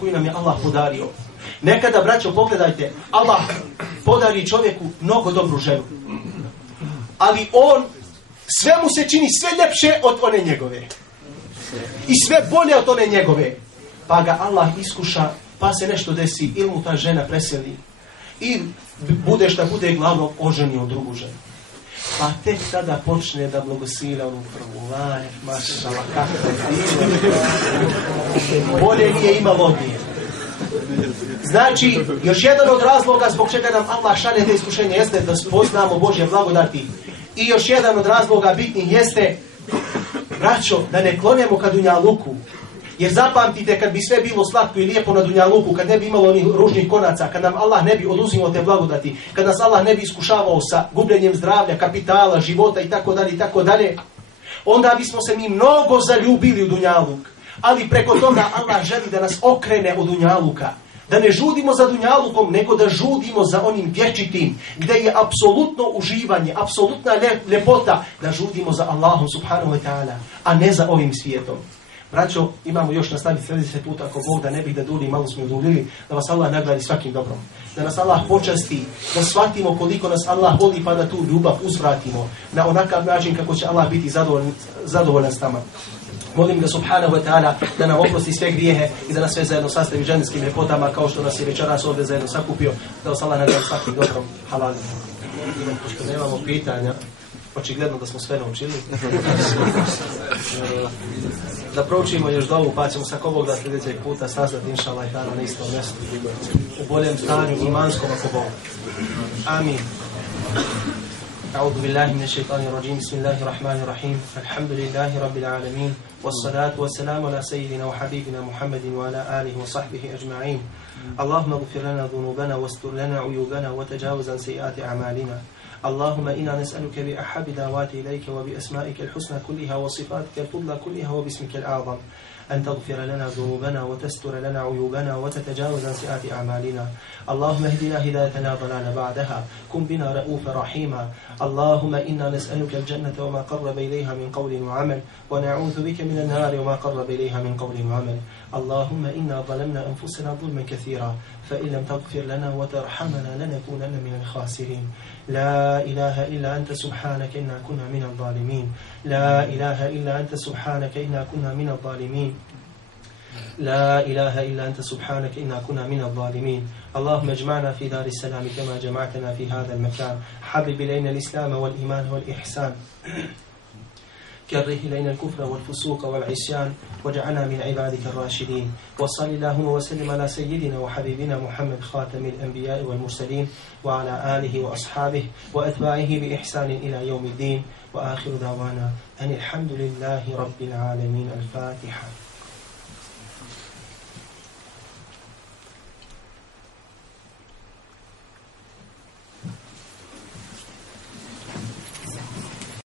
koji nam je Allah podario. Nekada, braćo, pogledajte, Allah podari čovjeku mnogo dobru ženu. Ali on, sve mu se čini sve ljepše od one njegove. I sve bolje od one njegove. Pa ga Allah iskuša, pa se nešto desi, ili mu ta žena preseli. I bude šta bude glavno oženio drugu ženu. Pa tek tada počne da blagosila onu prvu. Mašala, kako je bolje nije imalo od nje. Znači, još jedan od razloga zbog čega nam Allah šalje te iskušenje jeste da spoznamo Božje blagodati. I još jedan od razloga bitnih jeste, braćo, da ne klonemo ka dunjaluku. Jer zapamtite, kad bi sve bilo slatko i lijepo na dunjaluku, kad ne bi imalo onih ružnih konaca, kad nam Allah ne bi oduzimao te blagodati, kad nas Allah ne bi iskušavao sa gubljenjem zdravlja, kapitala, života i tako dalje, onda bismo se mi mnogo zaljubili u dunjaluk. Ali preko toga Allah želi da nas okrene od dunjaluka. Da ne žudimo za dunjalukom, nego da žudimo za onim vječitim, gdje je apsolutno uživanje, apsolutna ljepota, da žudimo za Allahom subhanahu wa ta'ala, a ne za ovim svijetom. Braćo, imamo još nastaviti 30 puta, ako Bog da ne bih da duli, malo smo udulili, da vas Allah nagradi svakim dobrom. Da nas Allah počasti, da shvatimo koliko nas Allah voli, pa da tu ljubav uzvratimo na onakav način kako će Allah biti zadovoljan s nama. Molim ga subhanahu wa ta'ala da nam oprosti sve grijehe i da nas sve zajedno sastavi džennetskim ljepotama kao što nas je večeras ovdje zajedno sakupio. Da vas Allah nagradi svakim dobrom. Halal. Pošto nemamo pitanja, očigledno da smo sve naučili. Da proučimo još dovu, pa ćemo sa Bog da sljedećeg puta saznati inša Allah na istom mjestu. U boljem stanju, imanskom ako Bog. Amin. أعوذ بالله من الشيطان الرجيم بسم الله الرحمن الرحيم الحمد لله رب العالمين والصلاة والسلام على سيدنا وحبيبنا محمد وعلى آله وصحبه أجمعين اللهم اغفر لنا ذنوبنا واستر لنا عيوبنا وتجاوز عن سيئات أعمالنا اللهم إنا نسألك بأحب دعوات إليك وبأسمائك الحسنى كلها وصفاتك الفضلى كلها وباسمك الأعظم أن تغفر لنا ذنوبنا وتستر لنا عيوبنا وتتجاوز عن سيئات أعمالنا اللهم اهدنا هداية لا ضلال بعدها كن بنا رؤوفا رحيما اللهم إنا نسألك الجنة وما قرب إليها من قول وعمل ونعوذ بك من النار وما قرب إليها من قول وعمل اللهم إنا ظلمنا أنفسنا ظلما كثيرا فإن لم تغفر لنا وترحمنا لنكونن من الخاسرين لا إله إلا أنت سبحانك إنا كنا من الظالمين لا إله إلا أنت سبحانك إنا كنا من الظالمين لا إله إلا أنت سبحانك إنا كنا من الظالمين اللهم اجمعنا في دار السلام كما جمعتنا في هذا المكان حبب إلينا الإسلام والإيمان والإحسان كره إلينا الكفر والفسوق والعصيان واجعلنا من عبادك الراشدين وصل اللهم وسلم على سيدنا وحبيبنا محمد خاتم الأنبياء والمرسلين وعلى آله وأصحابه وأتباعه بإحسان إلى يوم الدين وآخر دعوانا أن الحمد لله رب العالمين الفاتحة